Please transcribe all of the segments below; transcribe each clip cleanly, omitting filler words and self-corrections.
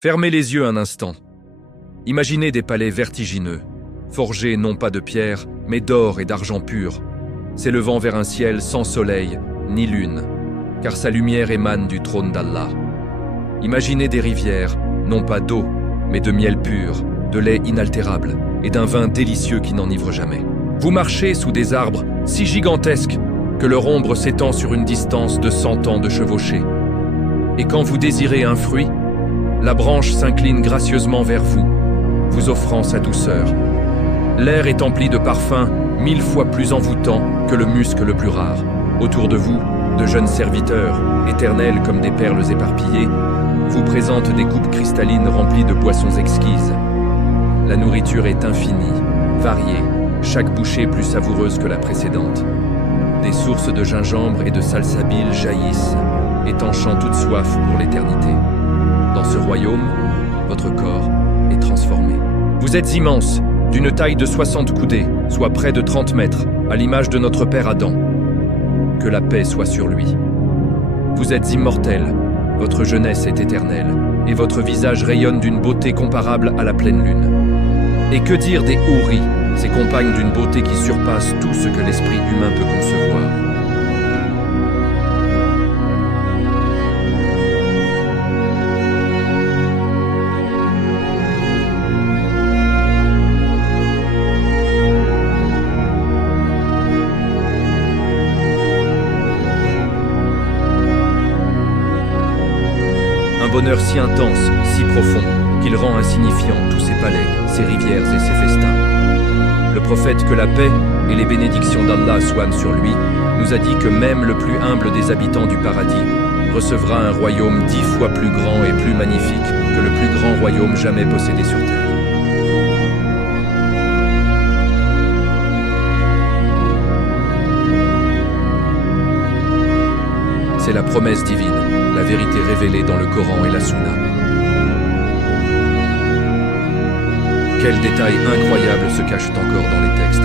Fermez les yeux un instant. Imaginez des palais vertigineux, forgés non pas de pierre, mais d'or et d'argent pur, s'élevant vers un ciel sans soleil ni lune, car sa lumière émane du trône d'Allah. Imaginez des rivières, non pas d'eau, mais de miel pur, de lait inaltérable et d'un vin délicieux qui n'enivre jamais. Vous marchez sous des arbres si gigantesques que leur ombre s'étend sur une distance de 100 ans de chevauchée. Et quand vous désirez un fruit, la branche s'incline gracieusement vers vous, vous offrant sa douceur. L'air est empli de parfums 1000 fois plus envoûtants que le musc le plus rare. Autour de vous, de jeunes serviteurs, éternels comme des perles éparpillées, vous présentent des coupes cristallines remplies de boissons exquises. La nourriture est infinie, variée, chaque bouchée plus savoureuse que la précédente. Des sources de gingembre et de salsabil jaillissent, étanchant toute soif pour l'éternité. Dans ce royaume, votre corps est transformé. Vous êtes immense, d'une taille de 60 coudées, soit près de 30 mètres, à l'image de notre père Adam. Que la paix soit sur lui. Vous êtes immortel, votre jeunesse est éternelle, et votre visage rayonne d'une beauté comparable à la pleine lune. Et que dire des houris, ces compagnes d'une beauté qui surpasse tout ce que l'esprit humain peut concevoir. Un bonheur si intense, si profond, qu'il rend insignifiant tous ses palais, ses rivières et ses festins. Le prophète, que la paix et les bénédictions d'Allah soient sur lui, nous a dit que même le plus humble des habitants du paradis recevra un royaume 10 fois plus grand et plus magnifique que le plus grand royaume jamais possédé sur terre. C'est la promesse divine, la vérité révélée dans le Coran et la Sunna. Quels détails incroyables se cachent encore dans les textes.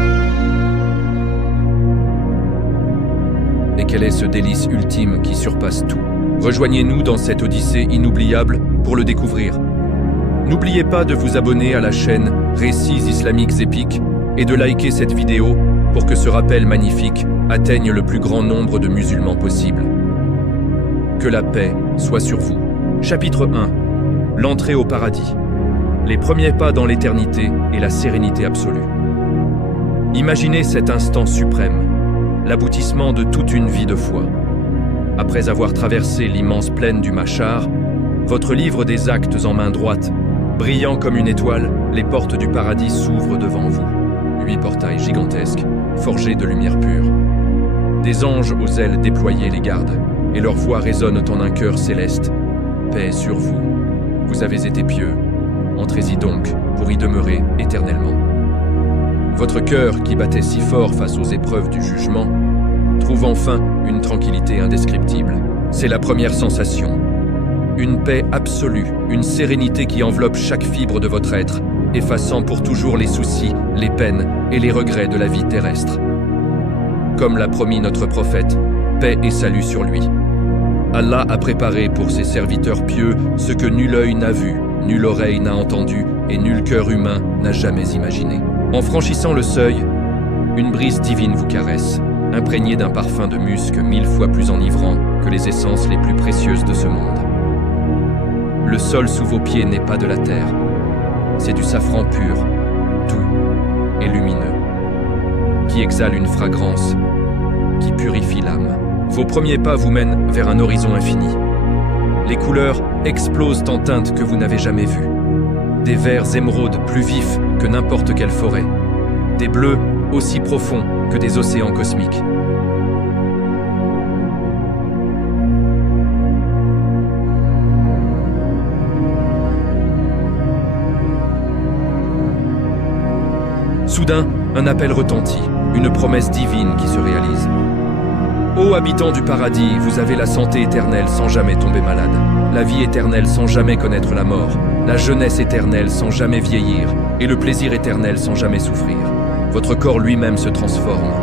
Et quel est ce délice ultime qui surpasse tout? Rejoignez-nous dans cette odyssée inoubliable pour le découvrir. N'oubliez pas de vous abonner à la chaîne Récits islamiques épiques et de liker cette vidéo pour que ce rappel magnifique atteigne le plus grand nombre de musulmans possible. Que la paix soit sur vous. Chapitre 1. L'entrée au paradis. Les premiers pas dans l'éternité et la sérénité absolue. Imaginez cet instant suprême, l'aboutissement de toute une vie de foi. Après avoir traversé l'immense plaine du Machar, votre livre des actes en main droite, brillant comme une étoile, les portes du paradis s'ouvrent devant vous. 8 portails gigantesques, forgés de lumière pure. Des anges aux ailes déployées les gardent, et leurs voix résonnent en un cœur céleste. Paix sur vous. Vous avez été pieux. Entrez-y donc, pour y demeurer éternellement. Votre cœur, qui battait si fort face aux épreuves du jugement, trouve enfin une tranquillité indescriptible. C'est la première sensation. Une paix absolue, une sérénité qui enveloppe chaque fibre de votre être, effaçant pour toujours les soucis, les peines et les regrets de la vie terrestre. Comme l'a promis notre prophète, paix et salut sur lui. Allah a préparé pour ses serviteurs pieux ce que nul œil n'a vu, nulle oreille n'a entendu et nul cœur humain n'a jamais imaginé. En franchissant le seuil, une brise divine vous caresse, imprégnée d'un parfum de musc 1000 fois plus enivrant que les essences les plus précieuses de ce monde. Le sol sous vos pieds n'est pas de la terre, c'est du safran pur, doux et lumineux, qui exhale une fragrance qui purifie l'âme. Vos premiers pas vous mènent vers un horizon infini. Les couleurs explosent en teintes que vous n'avez jamais vues. Des verts émeraudes plus vifs que n'importe quelle forêt. Des bleus aussi profonds que des océans cosmiques. Soudain, un appel retentit, une promesse divine qui se réalise. Ô habitants du paradis, vous avez la santé éternelle sans jamais tomber malade, la vie éternelle sans jamais connaître la mort, la jeunesse éternelle sans jamais vieillir, et le plaisir éternel sans jamais souffrir. Votre corps lui-même se transforme.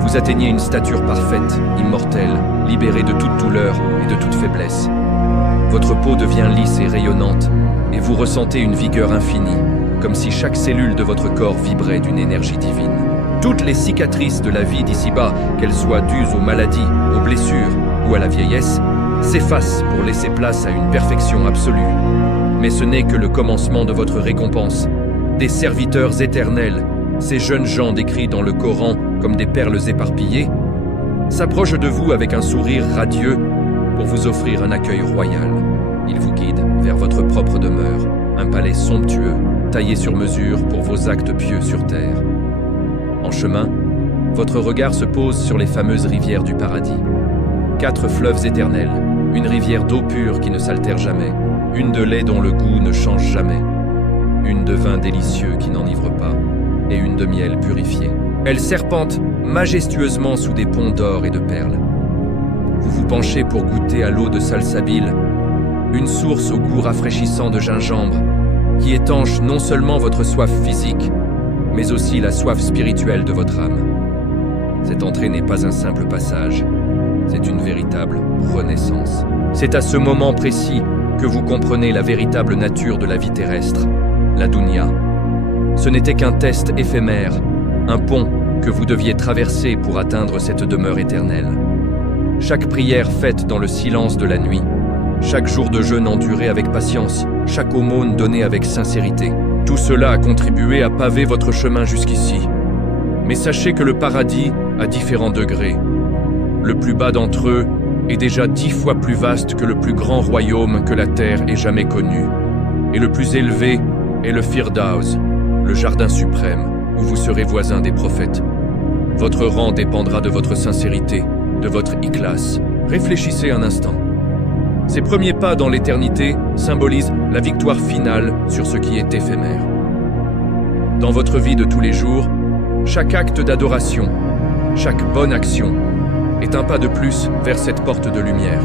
Vous atteignez une stature parfaite, immortelle, libérée de toute douleur et de toute faiblesse. Votre peau devient lisse et rayonnante, et vous ressentez une vigueur infinie, comme si chaque cellule de votre corps vibrait d'une énergie divine. Toutes les cicatrices de la vie d'ici-bas, qu'elles soient dues aux maladies, aux blessures ou à la vieillesse, s'effacent pour laisser place à une perfection absolue. Mais ce n'est que le commencement de votre récompense. Des serviteurs éternels, ces jeunes gens décrits dans le Coran comme des perles éparpillées, s'approchent de vous avec un sourire radieux pour vous offrir un accueil royal. Ils vous guident vers votre propre demeure, un palais somptueux, taillé sur mesure pour vos actes pieux sur terre. En chemin, votre regard se pose sur les fameuses rivières du paradis. 4 fleuves éternels, une rivière d'eau pure qui ne s'altère jamais, une de lait dont le goût ne change jamais, une de vin délicieux qui n'enivre pas, et une de miel purifié. Elles serpentent majestueusement sous des ponts d'or et de perles. Vous vous penchez pour goûter à l'eau de salsabil, une source au goût rafraîchissant de gingembre, qui étanche non seulement votre soif physique, mais aussi la soif spirituelle de votre âme. Cette entrée n'est pas un simple passage, c'est une véritable renaissance. C'est à ce moment précis que vous comprenez la véritable nature de la vie terrestre, la dunya. Ce n'était qu'un test éphémère, un pont que vous deviez traverser pour atteindre cette demeure éternelle. Chaque prière faite dans le silence de la nuit, chaque jour de jeûne enduré avec patience, chaque aumône donnée avec sincérité, tout cela a contribué à paver votre chemin jusqu'ici. Mais sachez que le paradis a différents degrés. Le plus bas d'entre eux est déjà 10 fois plus vaste que le plus grand royaume que la terre ait jamais connu. Et le plus élevé est le Firdaus, le jardin suprême, où vous serez voisin des prophètes. Votre rang dépendra de votre sincérité, de votre ikhlas. Réfléchissez un instant. Ces premiers pas dans l'éternité symbolisent la victoire finale sur ce qui est éphémère. Dans votre vie de tous les jours, chaque acte d'adoration, chaque bonne action est un pas de plus vers cette porte de lumière.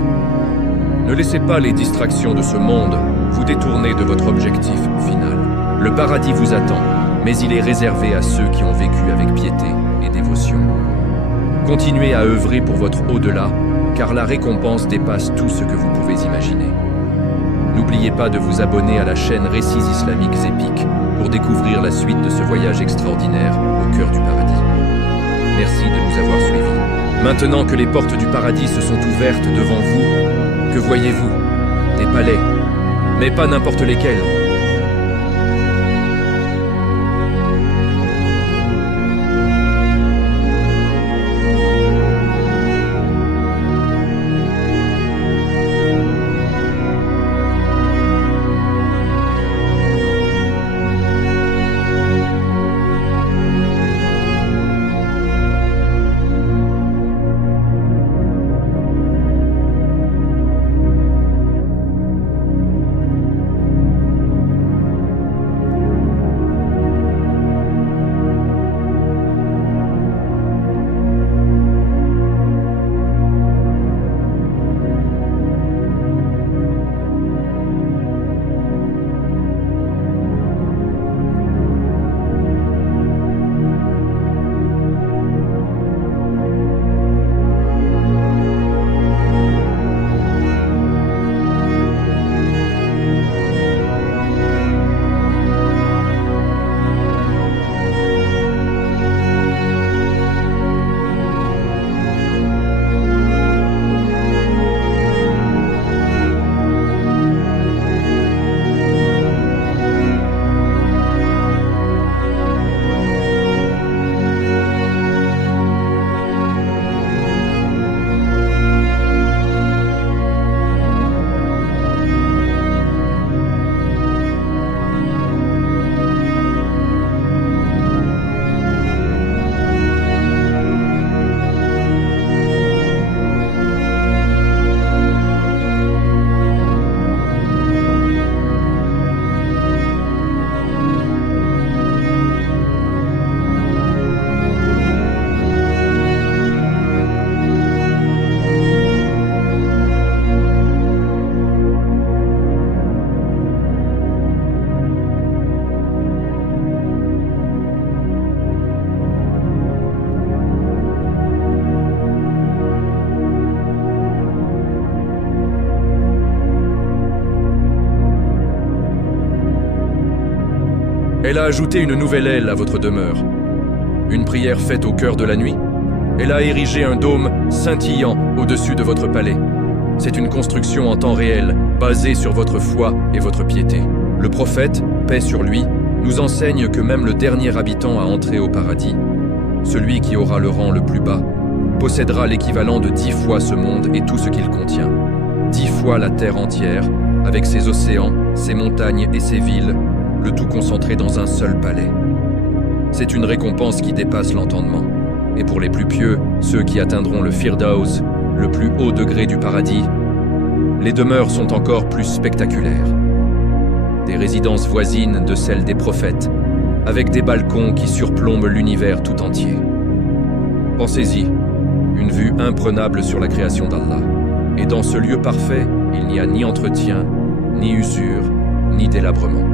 Ne laissez pas les distractions de ce monde vous détourner de votre objectif final. Le paradis vous attend, mais il est réservé à ceux qui ont vécu avec piété et dévotion. Continuez à œuvrer pour votre au-delà, car la récompense dépasse tout ce que vous pouvez imaginer. N'oubliez pas de vous abonner à la chaîne Récits islamiques épiques pour découvrir la suite de ce voyage extraordinaire au cœur du paradis. Merci de nous avoir suivis. Maintenant que les portes du paradis se sont ouvertes devant vous, que voyez-vous? Des palais, mais pas n'importe lesquels. Elle a ajouté une nouvelle aile à votre demeure. Une prière faite au cœur de la nuit. Elle a érigé un dôme scintillant au-dessus de votre palais. C'est une construction en temps réel, basée sur votre foi et votre piété. Le prophète, paix sur lui, nous enseigne que même le dernier habitant à entrer au paradis, celui qui aura le rang le plus bas, possédera l'équivalent de 10 fois ce monde et tout ce qu'il contient. 10 fois la terre entière, avec ses océans, ses montagnes et ses villes, le tout concentré dans un seul palais. C'est une récompense qui dépasse l'entendement. Et pour les plus pieux, ceux qui atteindront le Firdaus, le plus haut degré du paradis, les demeures sont encore plus spectaculaires. Des résidences voisines de celles des prophètes, avec des balcons qui surplombent l'univers tout entier. Pensez-y, une vue imprenable sur la création d'Allah. Et dans ce lieu parfait, il n'y a ni entretien, ni usure, ni délabrement.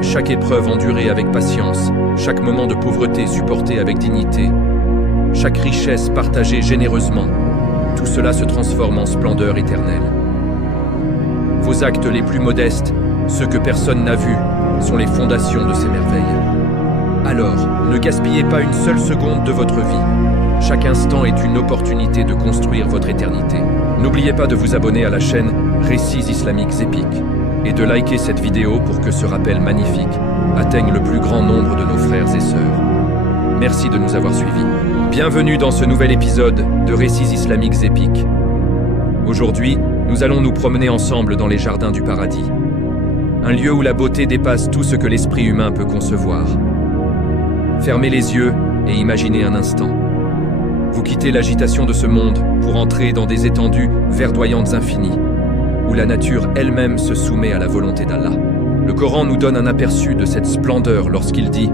Chaque épreuve endurée avec patience, chaque moment de pauvreté supporté avec dignité, chaque richesse partagée généreusement, tout cela se transforme en splendeur éternelle. Vos actes les plus modestes, ceux que personne n'a vus, sont les fondations de ces merveilles. Alors, ne gaspillez pas une seule seconde de votre vie. Chaque instant est une opportunité de construire votre éternité. N'oubliez pas de vous abonner à la chaîne Récits islamiques épiques et de liker cette vidéo pour que ce rappel magnifique atteigne le plus grand nombre de nos frères et sœurs. Merci de nous avoir suivis. Bienvenue dans ce nouvel épisode de Récits islamiques épiques. Aujourd'hui, nous allons nous promener ensemble dans les jardins du paradis. Un lieu où la beauté dépasse tout ce que l'esprit humain peut concevoir. Fermez les yeux et imaginez un instant. Vous quittez l'agitation de ce monde pour entrer dans des étendues verdoyantes infinies, où la nature elle-même se soumet à la volonté d'Allah. Le Coran nous donne un aperçu de cette splendeur lorsqu'il dit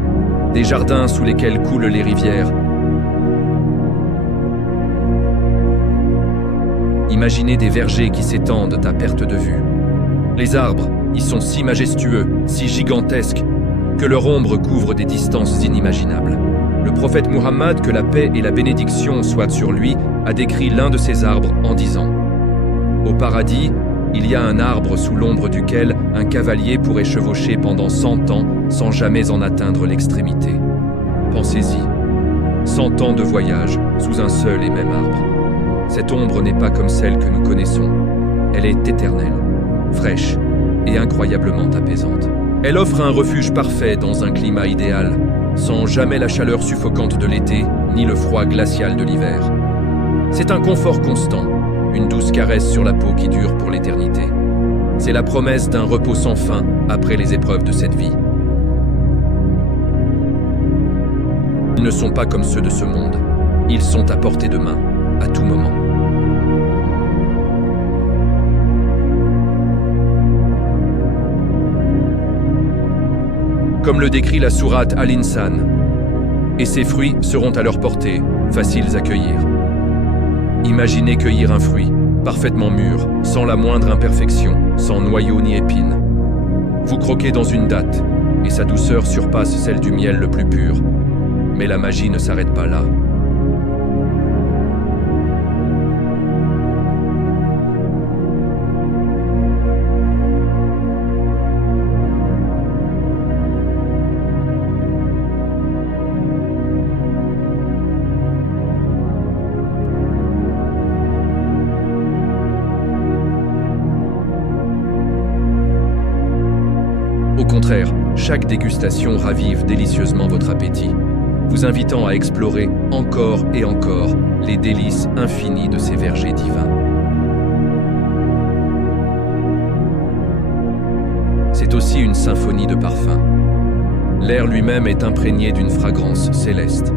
« Des jardins sous lesquels coulent les rivières ». Imaginez des vergers qui s'étendent à perte de vue. Les arbres y sont si majestueux, si gigantesques, que leur ombre couvre des distances inimaginables. Le prophète Muhammad, que la paix et la bénédiction soient sur lui, a décrit l'un de ces arbres en disant « Au paradis, il y a un arbre sous l'ombre duquel un cavalier pourrait chevaucher pendant 100 ans sans jamais en atteindre l'extrémité. » Pensez-y, 100 ans de voyage sous un seul et même arbre. Cette ombre n'est pas comme celle que nous connaissons. Elle est éternelle, fraîche et incroyablement apaisante. Elle offre un refuge parfait dans un climat idéal, sans jamais la chaleur suffocante de l'été ni le froid glacial de l'hiver. C'est un confort constant, une douce caresse sur la peau qui dure pour l'éternité. C'est la promesse d'un repos sans fin après les épreuves de cette vie. Ils ne sont pas comme ceux de ce monde. Ils sont à portée de main, à tout moment. Comme le décrit la sourate Al-Insan, et ses fruits seront à leur portée, faciles à cueillir. Imaginez cueillir un fruit, parfaitement mûr, sans la moindre imperfection, sans noyau ni épine. Vous croquez dans une datte, et sa douceur surpasse celle du miel le plus pur. Mais la magie ne s'arrête pas là. Au contraire, chaque dégustation ravive délicieusement votre appétit, vous invitant à explorer encore et encore les délices infinies de ces vergers divins. C'est aussi une symphonie de parfums. L'air lui-même est imprégné d'une fragrance céleste.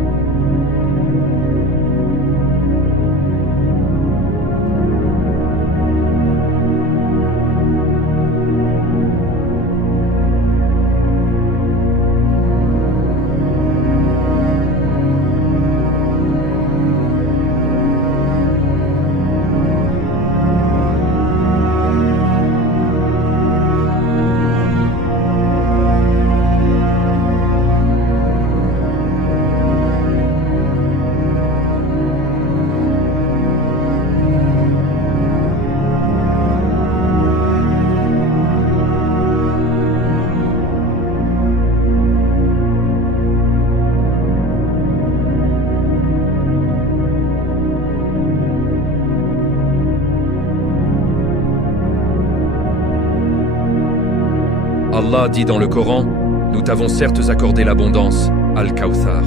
Allah dit dans le Coran, « Nous t'avons certes accordé l'abondance, Al-Kawthar. »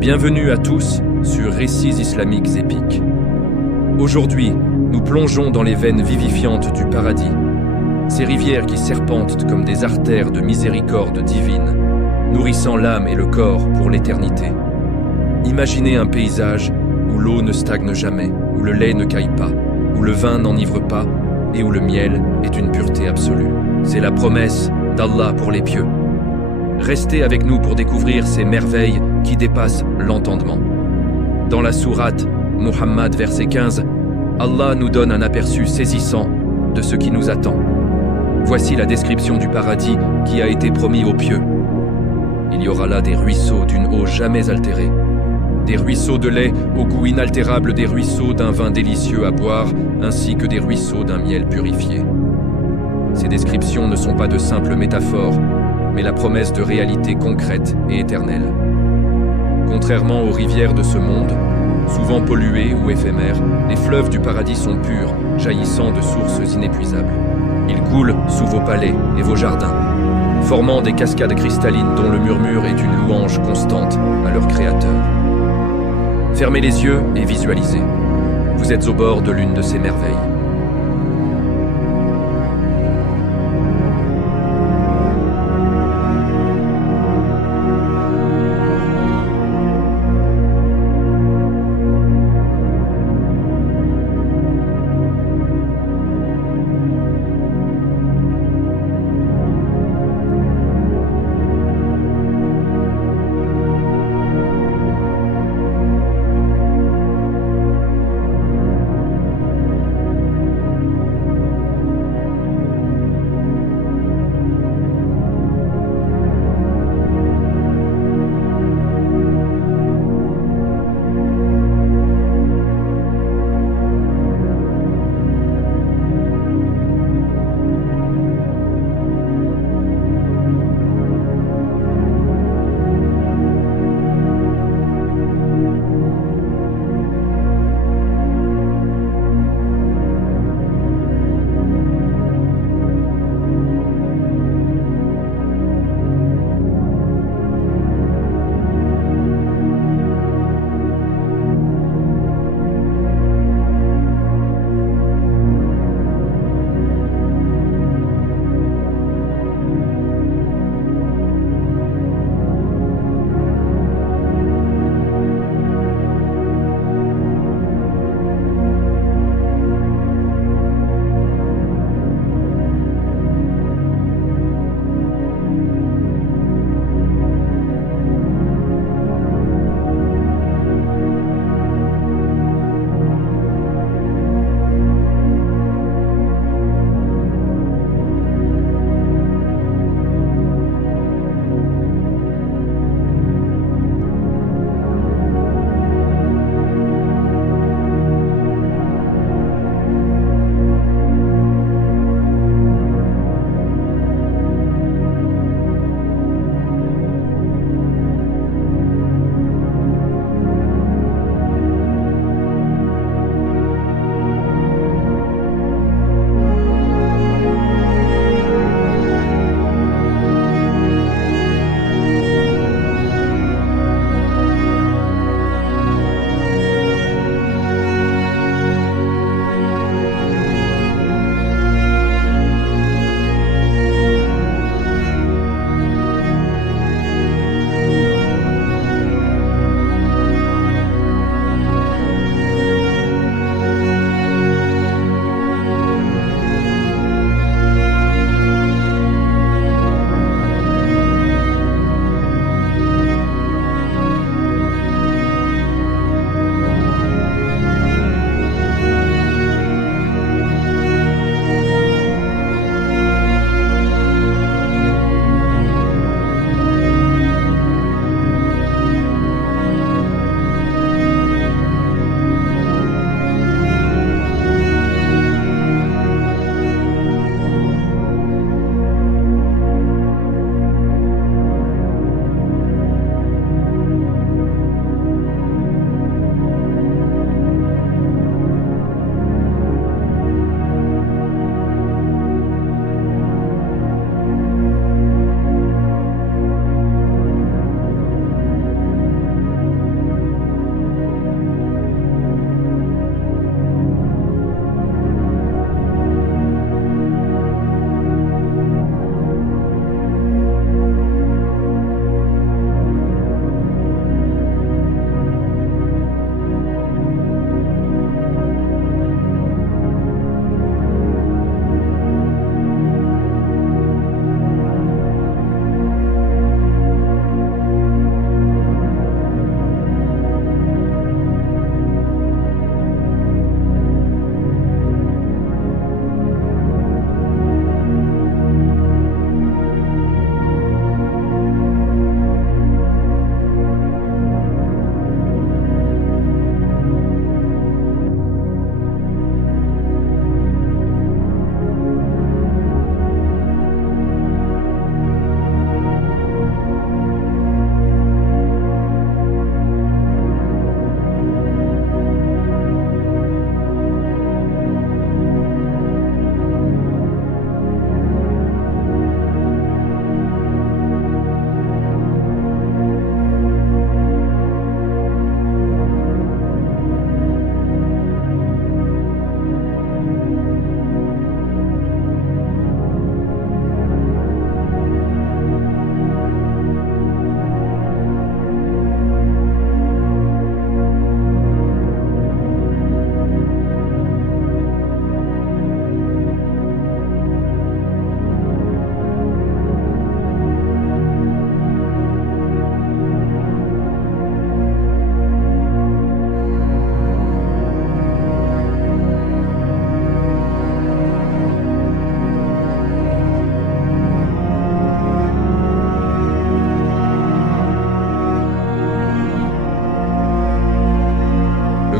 Bienvenue à tous sur Récits islamiques épiques. Aujourd'hui, nous plongeons dans les veines vivifiantes du paradis, ces rivières qui serpentent comme des artères de miséricorde divine, nourrissant l'âme et le corps pour l'éternité. Imaginez un paysage où l'eau ne stagne jamais, où le lait ne caille pas, où le vin n'enivre pas et où le miel est une pureté absolue. C'est la promesse d'Allah pour les pieux. Restez avec nous pour découvrir ces merveilles qui dépassent l'entendement. Dans la sourate Muhammad verset 15, Allah nous donne un aperçu saisissant de ce qui nous attend. Voici la description du paradis qui a été promis aux pieux. Il y aura là des ruisseaux d'une eau jamais altérée, des ruisseaux de lait au goût inaltérable, des ruisseaux d'un vin délicieux à boire, ainsi que des ruisseaux d'un miel purifié. Ces descriptions ne sont pas de simples métaphores, mais la promesse de réalité concrète et éternelle. Contrairement aux rivières de ce monde, souvent polluées ou éphémères, les fleuves du paradis sont purs, jaillissant de sources inépuisables. Ils coulent sous vos palais et vos jardins, formant des cascades cristallines dont le murmure est une louange constante à leur créateur. Fermez les yeux et visualisez. Vous êtes au bord de l'une de ces merveilles.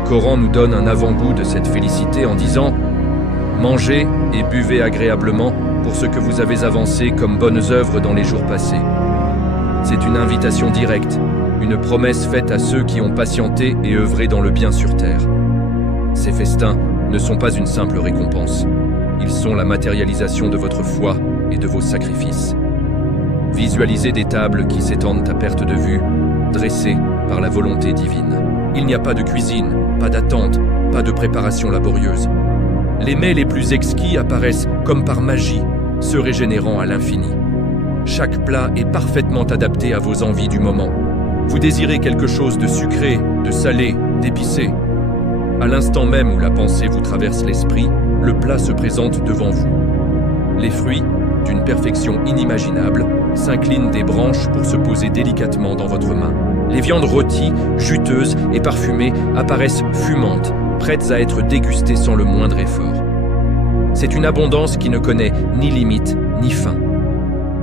Coran nous donne un avant-goût de cette félicité en disant « Mangez et buvez agréablement pour ce que vous avez avancé comme bonnes œuvres dans les jours passés. » C'est une invitation directe, une promesse faite à ceux qui ont patienté et œuvré dans le bien sur terre. Ces festins ne sont pas une simple récompense. Ils sont la matérialisation de votre foi et de vos sacrifices. Visualisez des tables qui s'étendent à perte de vue, dressées par la volonté divine. Il n'y a pas de cuisine, pas d'attente, pas de préparation laborieuse. Les mets les plus exquis apparaissent comme par magie, se régénérant à l'infini. Chaque plat est parfaitement adapté à vos envies du moment. Vous désirez quelque chose de sucré, de salé, d'épicé. À l'instant même où la pensée vous traverse l'esprit, le plat se présente devant vous. Les fruits, d'une perfection inimaginable, s'inclinent des branches pour se poser délicatement dans votre main. Les viandes rôties, juteuses et parfumées apparaissent fumantes, prêtes à être dégustées sans le moindre effort. C'est une abondance qui ne connaît ni limite ni fin,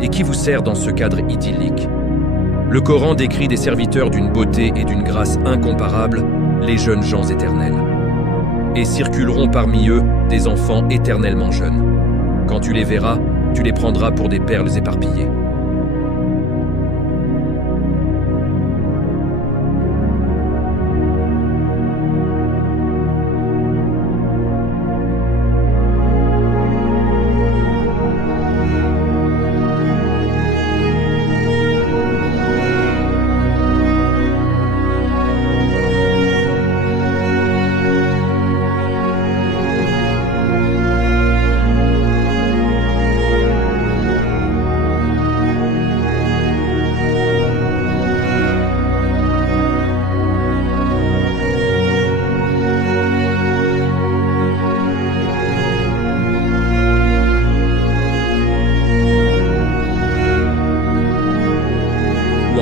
et qui vous sert dans ce cadre idyllique. Le Coran décrit des serviteurs d'une beauté et d'une grâce incomparables, les jeunes gens éternels. Et circuleront parmi eux des enfants éternellement jeunes. Quand tu les verras, tu les prendras pour des perles éparpillées.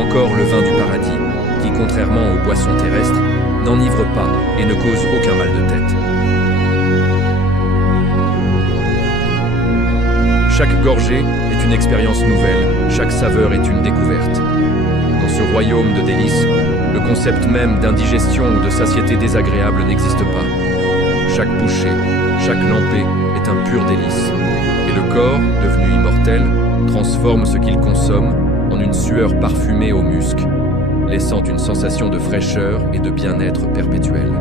Encore le vin du paradis, qui, contrairement aux boissons terrestres, n'enivre pas et ne cause aucun mal de tête. Chaque gorgée est une expérience nouvelle, chaque saveur est une découverte. Dans ce royaume de délices, le concept même d'indigestion ou de satiété désagréable n'existe pas. Chaque bouchée, chaque lampée est un pur délice, et le corps, devenu immortel, transforme ce qu'il consomme en une sueur parfumée au musc, laissant une sensation de fraîcheur et de bien-être perpétuel.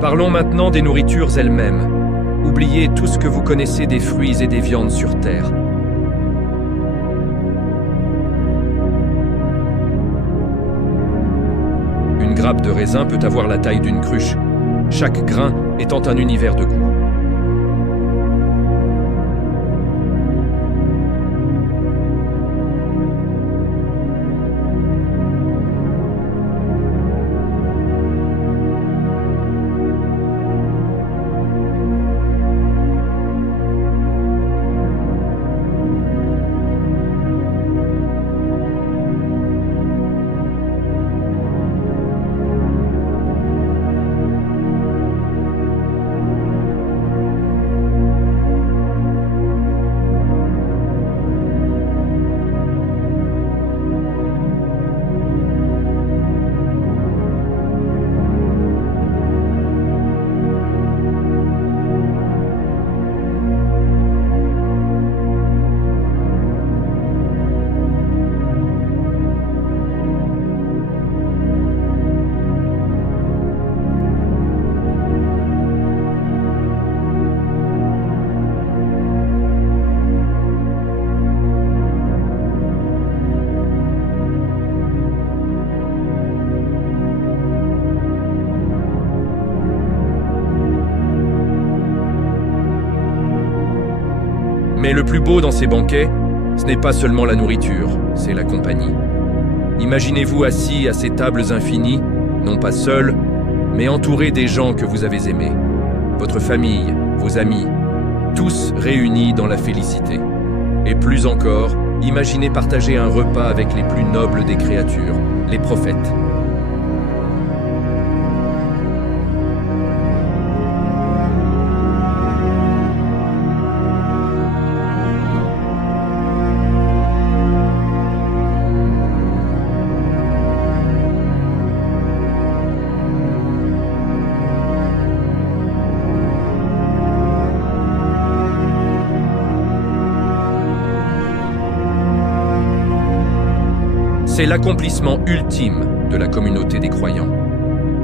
Parlons maintenant des nourritures elles-mêmes. Oubliez tout ce que vous connaissez des fruits et des viandes sur terre. Une grappe de raisin peut avoir la taille d'une cruche, chaque grain étant un univers de goût. Mais le plus beau dans ces banquets, ce n'est pas seulement la nourriture, c'est la compagnie. Imaginez-vous assis à ces tables infinies, non pas seul, mais entouré des gens que vous avez aimés. Votre famille, vos amis, tous réunis dans la félicité. Et plus encore, imaginez partager un repas avec les plus nobles des créatures, les prophètes. C'est l'accomplissement ultime de la communauté des croyants.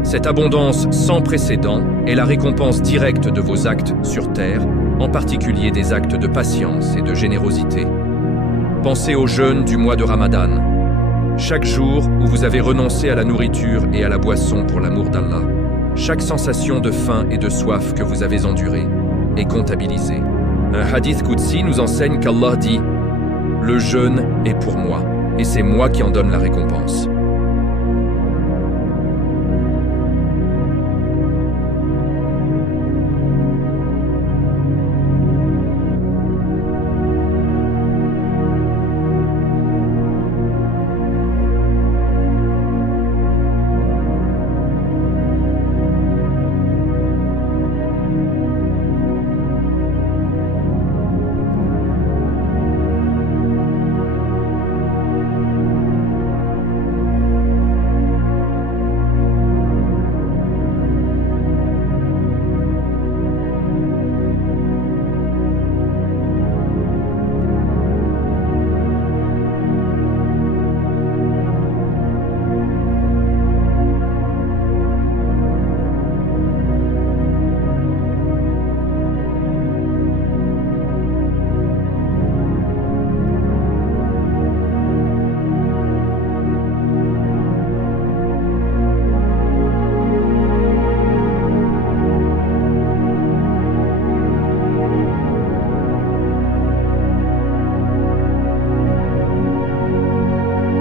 Cette abondance sans précédent est la récompense directe de vos actes sur terre, en particulier des actes de patience et de générosité. Pensez au jeûne du mois de Ramadan. Chaque jour où vous avez renoncé à la nourriture et à la boisson pour l'amour d'Allah, chaque sensation de faim et de soif que vous avez endurée est comptabilisée. Un hadith Qudsi nous enseigne qu'Allah dit « Le jeûne est pour moi, et c'est moi qui en donne la récompense. »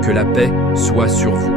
Que la paix soit sur vous.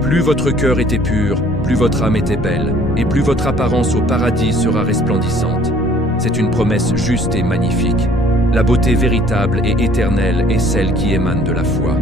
Plus votre cœur était pur, plus votre âme était belle, et plus votre apparence au paradis sera resplendissante. C'est une promesse juste et magnifique. La beauté véritable et éternelle est celle qui émane de la foi.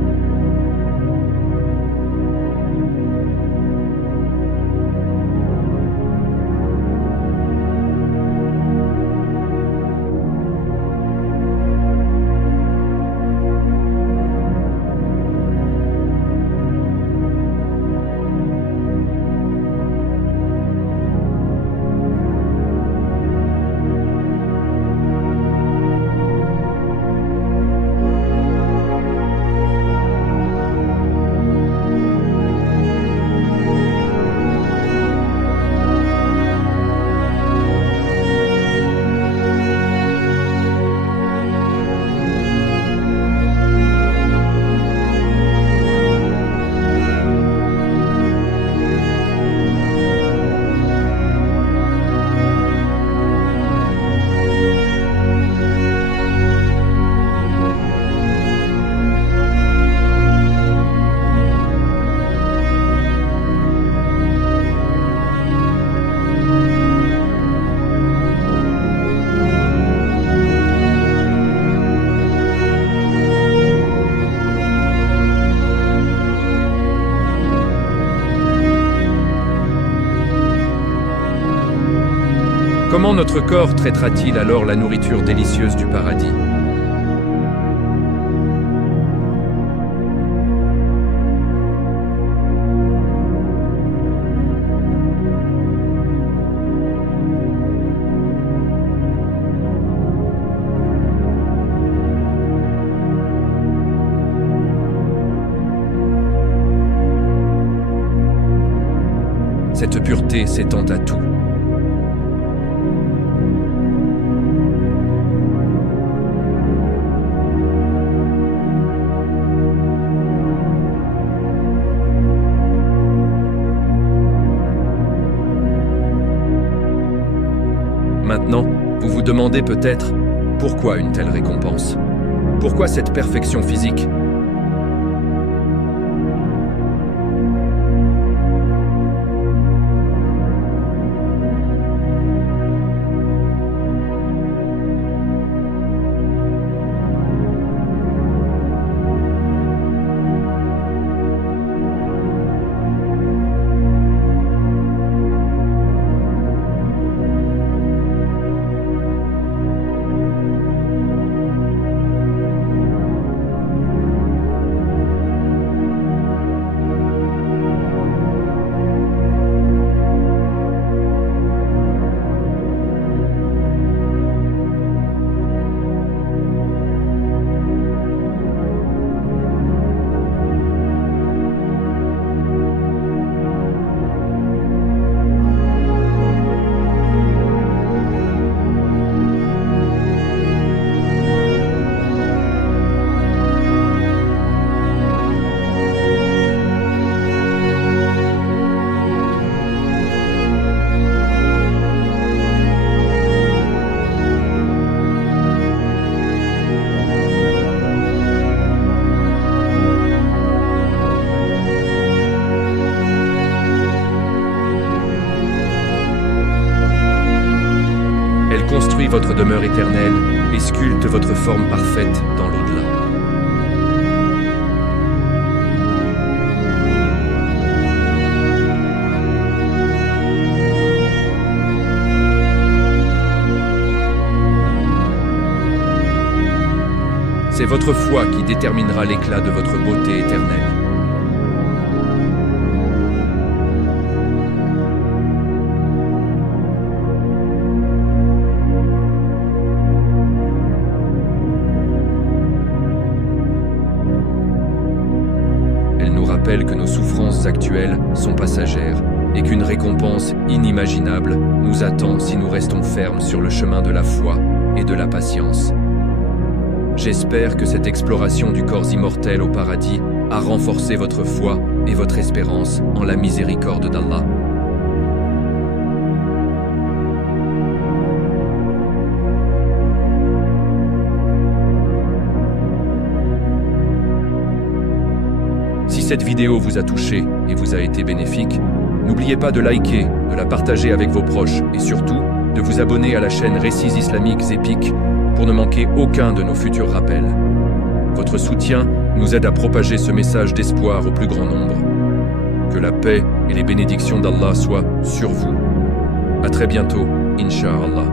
Comment notre corps traitera-t-il alors la nourriture délicieuse du paradis? Cette pureté s'étend à tout. Maintenant, vous vous demandez peut-être pourquoi une telle récompense? Pourquoi cette perfection physique? Construit votre demeure éternelle et sculpte votre forme parfaite dans l'au-delà. C'est votre foi qui déterminera l'éclat de votre beauté éternelle. Que nos souffrances actuelles sont passagères et qu'une récompense inimaginable nous attend si nous restons fermes sur le chemin de la foi et de la patience. J'espère que cette exploration du corps immortel au paradis a renforcé votre foi et votre espérance en la miséricorde d'Allah. Si cette vidéo vous a touché et vous a été bénéfique, n'oubliez pas de liker, de la partager avec vos proches et surtout de vous abonner à la chaîne Récits islamiques épiques pour ne manquer aucun de nos futurs rappels. Votre soutien nous aide à propager ce message d'espoir au plus grand nombre. Que la paix et les bénédictions d'Allah soient sur vous. À très bientôt, Inch'Allah.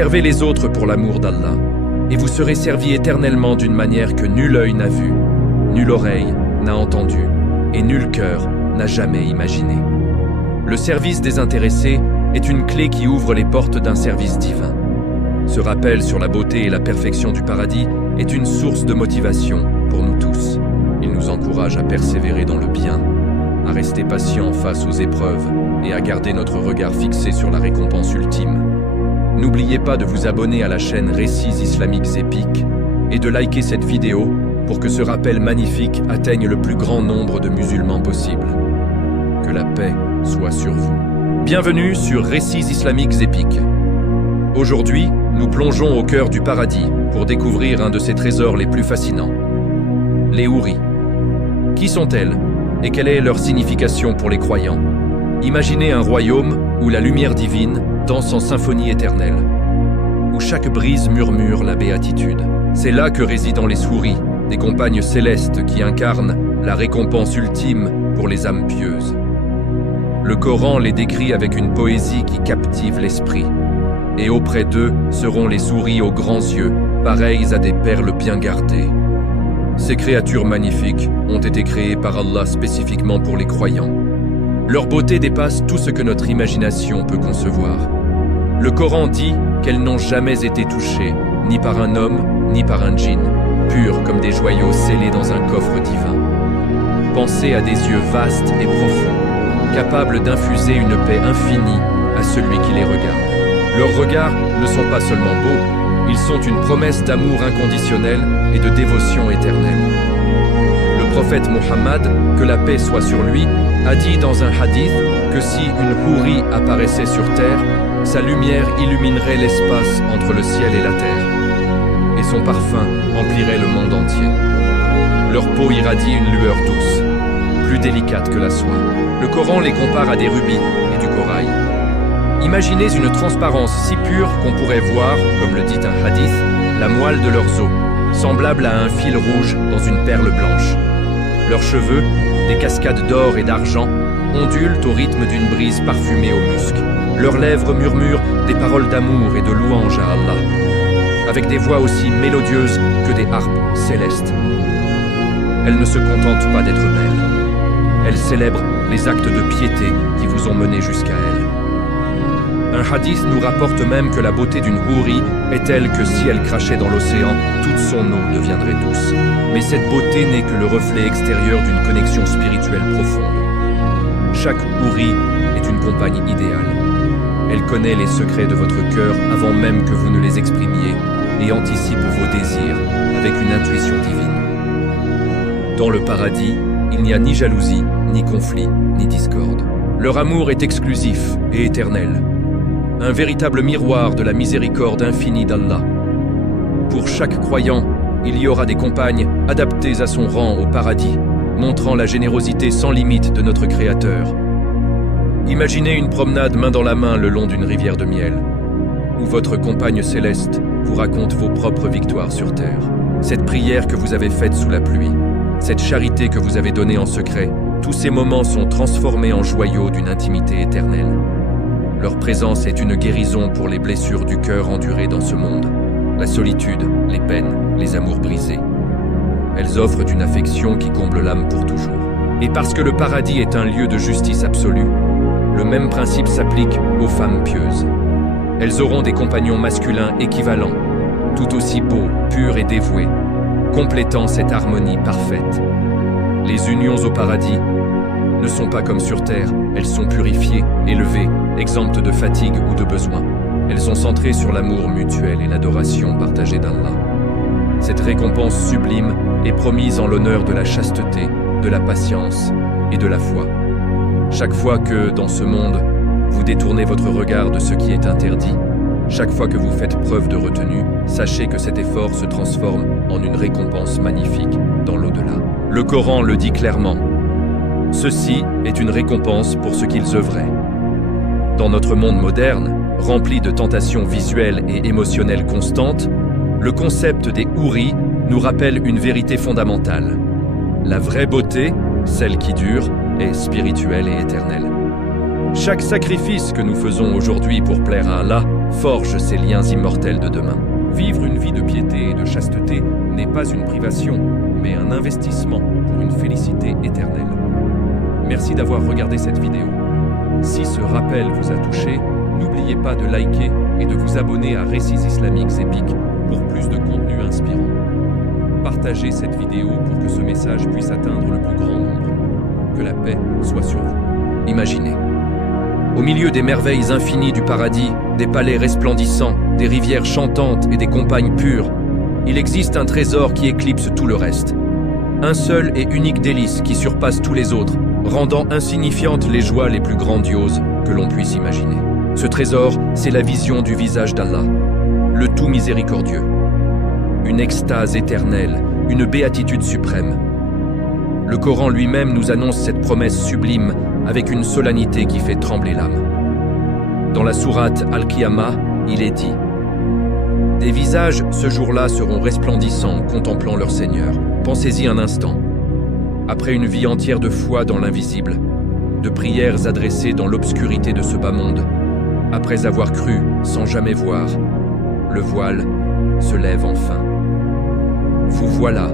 Servez les autres pour l'amour d'Allah, et vous serez servis éternellement d'une manière que nul œil n'a vue, nulle oreille n'a entendu, et nul cœur n'a jamais imaginé. Le service désintéressé est une clé qui ouvre les portes d'un service divin. Ce rappel sur la beauté et la perfection du paradis est une source de motivation pour nous tous. Il nous encourage à persévérer dans le bien, à rester patient face aux épreuves et à garder notre regard fixé sur la récompense ultime. N'oubliez pas de vous abonner à la chaîne Récits islamiques épiques et de liker cette vidéo pour que ce rappel magnifique atteigne le plus grand nombre de musulmans possible. Que la paix soit sur vous. Bienvenue sur Récits islamiques épiques. Aujourd'hui, nous plongeons au cœur du paradis pour découvrir un de ses trésors les plus fascinants. Les houris. Qui sont-elles et quelle est leur signification pour les croyants? Imaginez un royaume où la lumière divine danse en symphonie éternelle, où chaque brise murmure la béatitude. C'est là que résident les houris, des compagnes célestes qui incarnent la récompense ultime pour les âmes pieuses. Le Coran les décrit avec une poésie qui captive l'esprit. Et auprès d'eux seront les houris aux grands yeux, pareils à des perles bien gardées. Ces créatures magnifiques ont été créées par Allah spécifiquement pour les croyants. Leur beauté dépasse tout ce que notre imagination peut concevoir. Le Coran dit qu'elles n'ont jamais été touchées, ni par un homme, ni par un djinn, pures comme des joyaux scellés dans un coffre divin. Pensez à des yeux vastes et profonds, capables d'infuser une paix infinie à celui qui les regarde. Leurs regards ne sont pas seulement beaux, ils sont une promesse d'amour inconditionnel et de dévotion éternelle. Le prophète Mohammed, que la paix soit sur lui, a dit dans un hadith que si une houri apparaissait sur terre, sa lumière illuminerait l'espace entre le ciel et la terre, et son parfum emplirait le monde entier. Leur peau irradie une lueur douce, plus délicate que la soie. Le Coran les compare à des rubis et du corail. Imaginez une transparence si pure qu'on pourrait voir, comme le dit un hadith, la moelle de leurs os, semblable à un fil rouge dans une perle blanche. Leurs cheveux, des cascades d'or et d'argent, ondulent au rythme d'une brise parfumée au musc. Leurs lèvres murmurent des paroles d'amour et de louange à Allah, avec des voix aussi mélodieuses que des harpes célestes. Elles ne se contentent pas d'être belles. Elles célèbrent les actes de piété qui vous ont mené jusqu'à elles. Un hadith nous rapporte même que la beauté d'une houri est telle que si elle crachait dans l'océan, toute son eau deviendrait douce. Mais cette beauté n'est que le reflet extérieur d'une connexion spirituelle profonde. Chaque houri est une compagne idéale. Elle connaît les secrets de votre cœur avant même que vous ne les exprimiez et anticipe vos désirs avec une intuition divine. Dans le paradis, il n'y a ni jalousie, ni conflit, ni discorde. Leur amour est exclusif et éternel. Un véritable miroir de la miséricorde infinie d'Allah. Pour chaque croyant, il y aura des compagnes adaptées à son rang au paradis, montrant la générosité sans limite de notre Créateur. Imaginez une promenade main dans la main le long d'une rivière de miel, où votre compagne céleste vous raconte vos propres victoires sur terre. Cette prière que vous avez faite sous la pluie, cette charité que vous avez donnée en secret, tous ces moments sont transformés en joyaux d'une intimité éternelle. Leur présence est une guérison pour les blessures du cœur endurées dans ce monde, la solitude, les peines, les amours brisés. Elles offrent une affection qui comble l'âme pour toujours. Et parce que le paradis est un lieu de justice absolue, le même principe s'applique aux femmes pieuses. Elles auront des compagnons masculins équivalents, tout aussi beaux, purs et dévoués, complétant cette harmonie parfaite. Les unions au paradis ne sont pas comme sur terre, elles sont purifiées, élevées, exemptes de fatigue ou de besoin. Elles sont centrées sur l'amour mutuel et l'adoration partagée d'Allah. Cette récompense sublime est promise en l'honneur de la chasteté, de la patience et de la foi. Chaque fois que, dans ce monde, vous détournez votre regard de ce qui est interdit, chaque fois que vous faites preuve de retenue, sachez que cet effort se transforme en une récompense magnifique dans l'au-delà. Le Coran le dit clairement. Ceci est une récompense pour ce qu'ils œuvraient. Dans notre monde moderne, rempli de tentations visuelles et émotionnelles constantes, le concept des houris nous rappelle une vérité fondamentale. La vraie beauté, celle qui dure, est spirituelle et éternelle. Chaque sacrifice que nous faisons aujourd'hui pour plaire à Allah forge ces liens immortels de demain. Vivre une vie de piété et de chasteté n'est pas une privation, mais un investissement pour une félicité éternelle. Merci d'avoir regardé cette vidéo. Si ce rappel vous a touché, n'oubliez pas de liker et de vous abonner à Récits islamiques épiques pour plus de contenu inspirant. Partagez cette vidéo pour que ce message puisse atteindre le plus grand nombre. Que la paix soit sur vous. Imaginez. Au milieu des merveilles infinies du paradis, des palais resplendissants, des rivières chantantes et des compagnes pures, il existe un trésor qui éclipse tout le reste. Un seul et unique délice qui surpasse tous les autres, rendant insignifiantes les joies les plus grandioses que l'on puisse imaginer. Ce trésor, c'est la vision du visage d'Allah, le tout miséricordieux. Une extase éternelle, une béatitude suprême. Le Coran lui-même nous annonce cette promesse sublime avec une solennité qui fait trembler l'âme. Dans la sourate Al-Qiyamah, il est dit « Des visages ce jour-là seront resplendissants en contemplant leur Seigneur. Pensez-y un instant. Après une vie entière de foi dans l'invisible, de prières adressées dans l'obscurité de ce bas monde, après avoir cru sans jamais voir, le voile se lève enfin. Vous voilà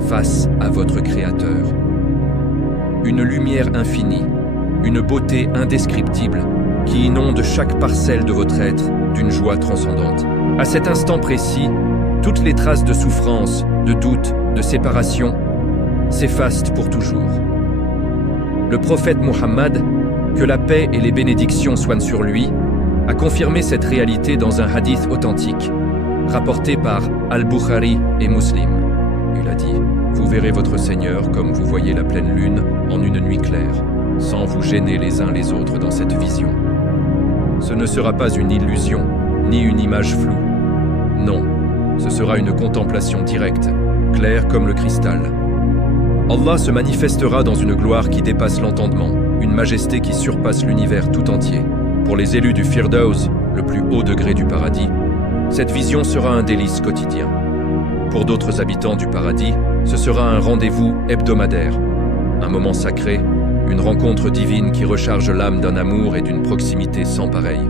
face à votre Créateur. Une lumière infinie, une beauté indescriptible qui inonde chaque parcelle de votre être d'une joie transcendante. À cet instant précis, toutes les traces de souffrance, de doute, de séparation s'effacent pour toujours. Le prophète Muhammad, que la paix et les bénédictions soient sur lui, a confirmé cette réalité dans un hadith authentique, rapporté par Al-Bukhari et Muslim. Il a dit « Vous verrez votre Seigneur comme vous voyez la pleine lune en une nuit claire, sans vous gêner les uns les autres dans cette vision. Ce ne sera pas une illusion, ni une image floue. Non, ce sera une contemplation directe, claire comme le cristal. Allah se manifestera dans une gloire qui dépasse l'entendement, une majesté qui surpasse l'univers tout entier. Pour les élus du Firdaus, le plus haut degré du paradis, cette vision sera un délice quotidien. Pour d'autres habitants du paradis, ce sera un rendez-vous hebdomadaire, un moment sacré, une rencontre divine qui recharge l'âme d'un amour et d'une proximité sans pareil.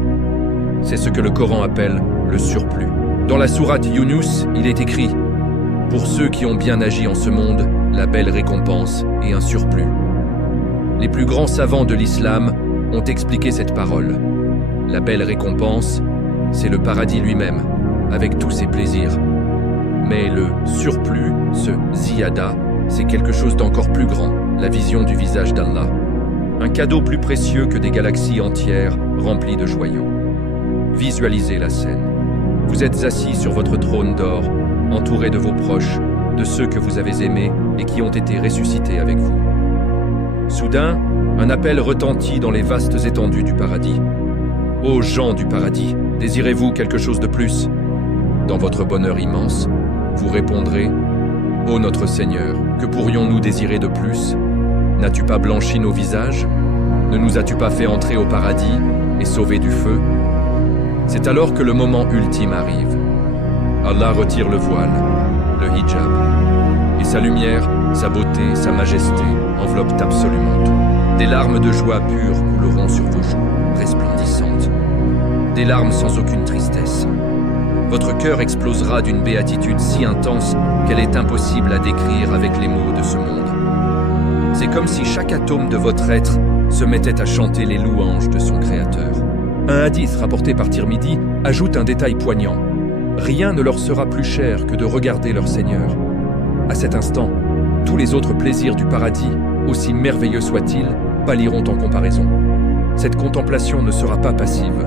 C'est ce que le Coran appelle le surplus. Dans la sourate Yunus, il est écrit « Pour ceux qui ont bien agi en ce monde, la belle récompense et un surplus. » Les plus grands savants de l'islam ont expliqué cette parole. La belle récompense, c'est le paradis lui-même, avec tous ses plaisirs. Mais le surplus, ce ziyada, c'est quelque chose d'encore plus grand, la vision du visage d'Allah. Un cadeau plus précieux que des galaxies entières remplies de joyaux. Visualisez la scène. Vous êtes assis sur votre trône d'or, entouré de vos proches, de ceux que vous avez aimés et qui ont été ressuscités avec vous. Soudain, un appel retentit dans les vastes étendues du paradis. Ô gens du paradis, désirez-vous quelque chose de plus? Dans votre bonheur immense, vous répondrez « Ô notre Seigneur, que pourrions-nous désirer de plus? N'as-tu pas blanchi nos visages? Ne nous as-tu pas fait entrer au paradis et sauver du feu ?» C'est alors que le moment ultime arrive. Allah retire le voile, le hijab, et sa lumière, sa beauté, sa majesté enveloppent absolument tout. Des larmes de joie pure couleront sur vos joues, resplendissantes. Des larmes sans aucune tristesse. Votre cœur explosera d'une béatitude si intense qu'elle est impossible à décrire avec les mots de ce monde. C'est comme si chaque atome de votre être se mettait à chanter les louanges de son Créateur. Un hadith rapporté par Tirmidhi ajoute un détail poignant. Rien ne leur sera plus cher que de regarder leur Seigneur. À cet instant, tous les autres plaisirs du paradis, aussi merveilleux soient-ils, pâliront en comparaison. Cette contemplation ne sera pas passive.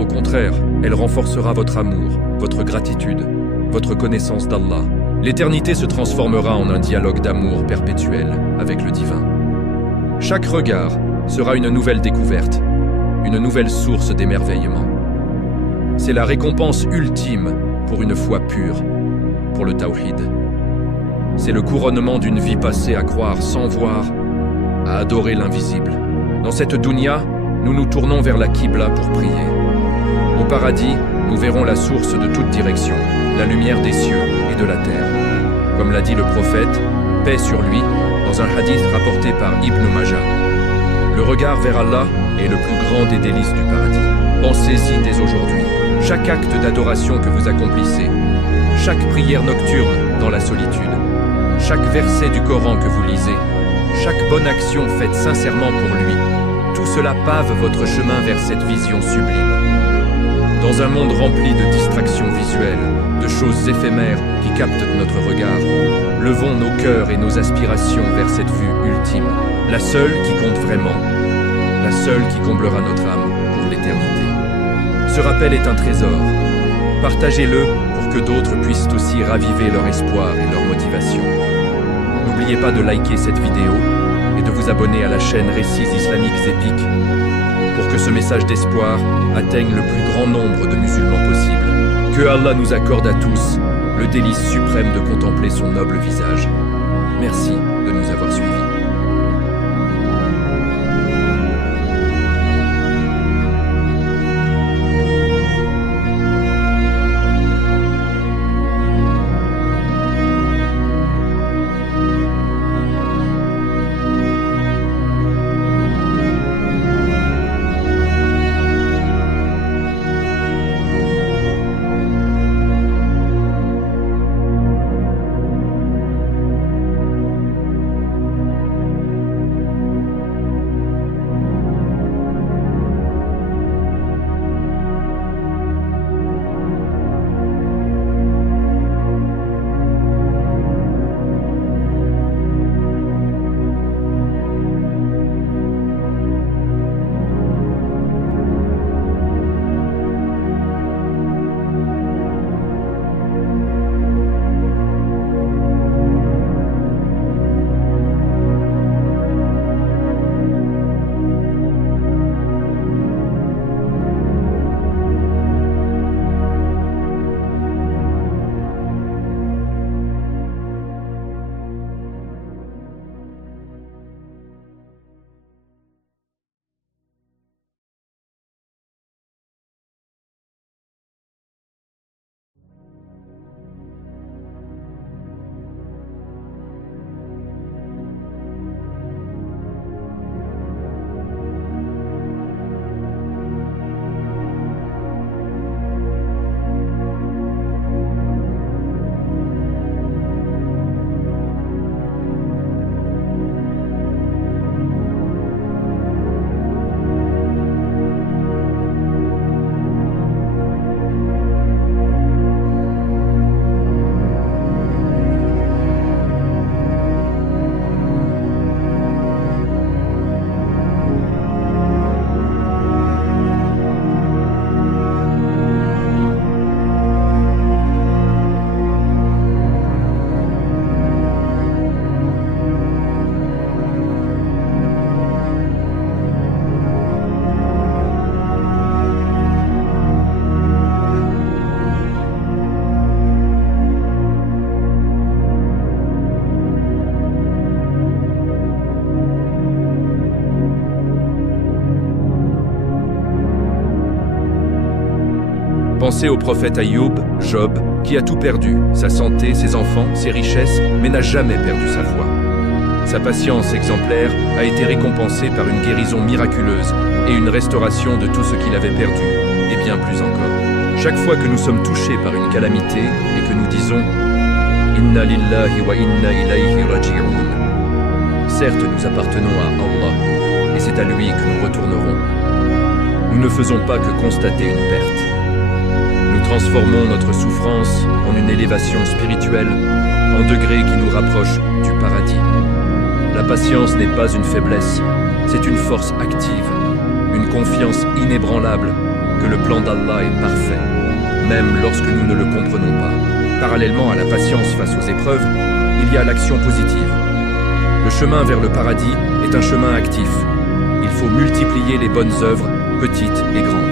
Au contraire, elle renforcera votre amour, votre gratitude, votre connaissance d'Allah. L'éternité se transformera en un dialogue d'amour perpétuel avec le divin. Chaque regard sera une nouvelle découverte, une nouvelle source d'émerveillement. C'est la récompense ultime pour une foi pure, pour le tawhid. C'est le couronnement d'une vie passée à croire sans voir, à adorer l'invisible. Dans cette dunya, nous nous tournons vers la Qibla pour prier. Au paradis, nous verrons la source de toute direction, la lumière des cieux et de la terre. Comme l'a dit le prophète, paix sur lui, dans un hadith rapporté par Ibn Majah. Le regard vers Allah est le plus grand des délices du paradis. Pensez-y dès aujourd'hui. Chaque acte d'adoration que vous accomplissez, chaque prière nocturne dans la solitude, chaque verset du Coran que vous lisez, chaque bonne action faite sincèrement pour lui, tout cela pave votre chemin vers cette vision sublime. Dans un monde rempli de distractions visuelles, de choses éphémères qui captent notre regard, levons nos cœurs et nos aspirations vers cette vue ultime, la seule qui compte vraiment, la seule qui comblera notre âme pour l'éternité. Ce rappel est un trésor. Partagez-le pour que d'autres puissent aussi raviver leur espoir et leur motivation. N'oubliez pas de liker cette vidéo et de vous abonner à la chaîne Récits islamiques épiques pour que ce message d'espoir atteigne le plus grand nombre de musulmans possible. Que Allah nous accorde à tous le délice suprême de contempler son noble visage. Merci de nous avoir suivis. Pensez au prophète Ayoub, Job, qui a tout perdu, sa santé, ses enfants, ses richesses, mais n'a jamais perdu sa foi. Sa patience exemplaire a été récompensée par une guérison miraculeuse et une restauration de tout ce qu'il avait perdu, et bien plus encore. Chaque fois que nous sommes touchés par une calamité et que nous disons « Inna lillahi wa inna ilayhi raji'un » certes, nous appartenons à Allah, et c'est à lui que nous retournerons. Nous ne faisons pas que constater une perte. Nous transformons notre souffrance en une élévation spirituelle, en degré qui nous rapproche du paradis. La patience n'est pas une faiblesse, c'est une force active, une confiance inébranlable que le plan d'Allah est parfait, même lorsque nous ne le comprenons pas. Parallèlement à la patience face aux épreuves, il y a l'action positive. Le chemin vers le paradis est un chemin actif. Il faut multiplier les bonnes œuvres, petites et grandes.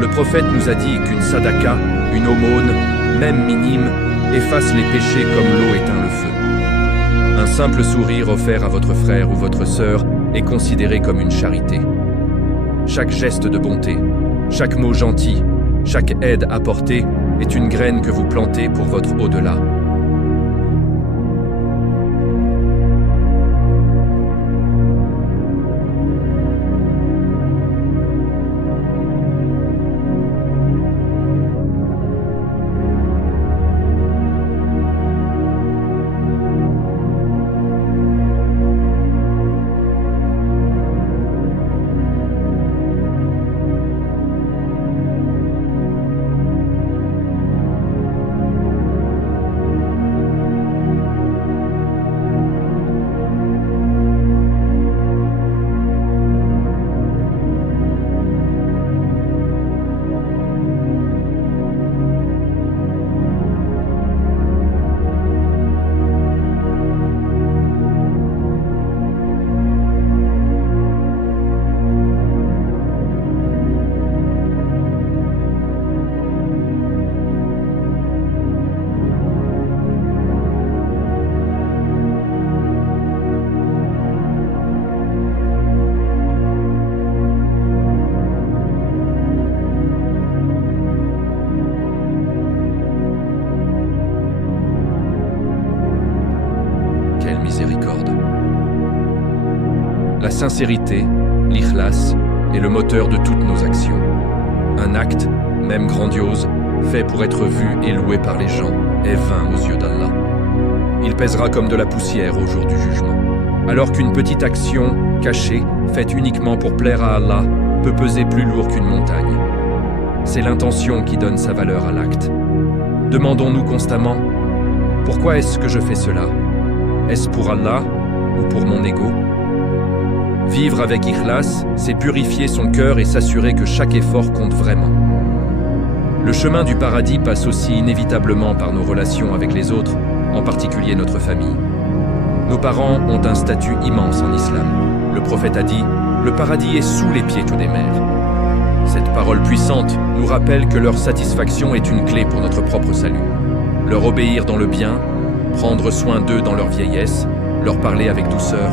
Le prophète nous a dit qu'une sadaka, une aumône, même minime, efface les péchés comme l'eau éteint le feu. Un simple sourire offert à votre frère ou votre sœur est considéré comme une charité. Chaque geste de bonté, chaque mot gentil, chaque aide apportée est une graine que vous plantez pour votre au-delà. sincérité, l'ikhlas, est le moteur de toutes nos actions. Un acte, même grandiose, fait pour être vu et loué par les gens, est vain aux yeux d'Allah. Il pèsera comme de la poussière au jour du jugement. Alors qu'une petite action, cachée, faite uniquement pour plaire à Allah, peut peser plus lourd qu'une montagne. C'est l'intention qui donne sa valeur à l'acte. Demandons-nous constamment, pourquoi est-ce que je fais cela? Est-ce pour Allah ou pour mon ego? Vivre avec ikhlas, c'est purifier son cœur et s'assurer que chaque effort compte vraiment. Le chemin du paradis passe aussi inévitablement par nos relations avec les autres, en particulier notre famille. Nos parents ont un statut immense en islam. Le prophète a dit « Le paradis est sous les pieds des mères ». Cette parole puissante nous rappelle que leur satisfaction est une clé pour notre propre salut. Leur obéir dans le bien, prendre soin d'eux dans leur vieillesse, leur parler avec douceur.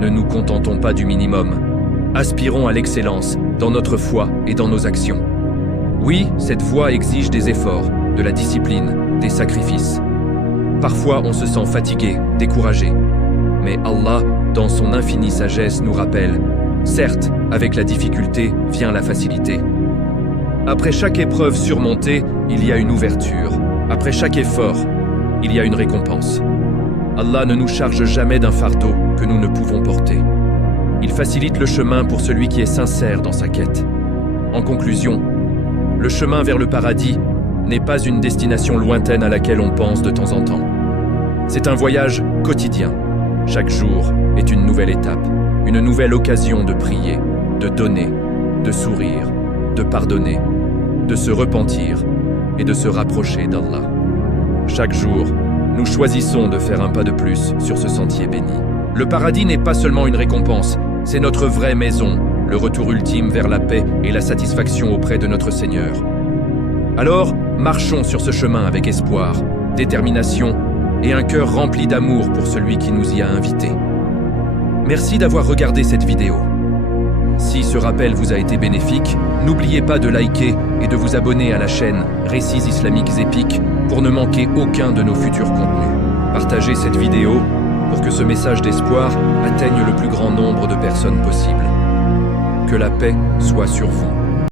Ne nous contentons pas du minimum. Aspirons à l'excellence dans notre foi et dans nos actions. Oui, cette voie exige des efforts, de la discipline, des sacrifices. Parfois, on se sent fatigué, découragé. Mais Allah, dans son infinie sagesse, nous rappelle, certes, avec la difficulté vient la facilité. Après chaque épreuve surmontée, il y a une ouverture. Après chaque effort, il y a une récompense. Allah ne nous charge jamais d'un fardeau que nous ne pouvons porter. Il facilite le chemin pour celui qui est sincère dans sa quête. En conclusion, le chemin vers le paradis n'est pas une destination lointaine à laquelle on pense de temps en temps. C'est un voyage quotidien. Chaque jour est une nouvelle étape, une nouvelle occasion de prier, de donner, de sourire, de pardonner, de se repentir et de se rapprocher d'Allah. Chaque jour, nous choisissons de faire un pas de plus sur ce sentier béni. Le paradis n'est pas seulement une récompense, c'est notre vraie maison, le retour ultime vers la paix et la satisfaction auprès de notre Seigneur. Alors, marchons sur ce chemin avec espoir, détermination et un cœur rempli d'amour pour celui qui nous y a invités. Merci d'avoir regardé cette vidéo. Si ce rappel vous a été bénéfique, n'oubliez pas de liker et de vous abonner à la chaîne Récits islamiques épiques pour ne manquer aucun de nos futurs contenus. Partagez cette vidéo pour que ce message d'espoir atteigne le plus grand nombre de personnes possible. Que la paix soit sur vous.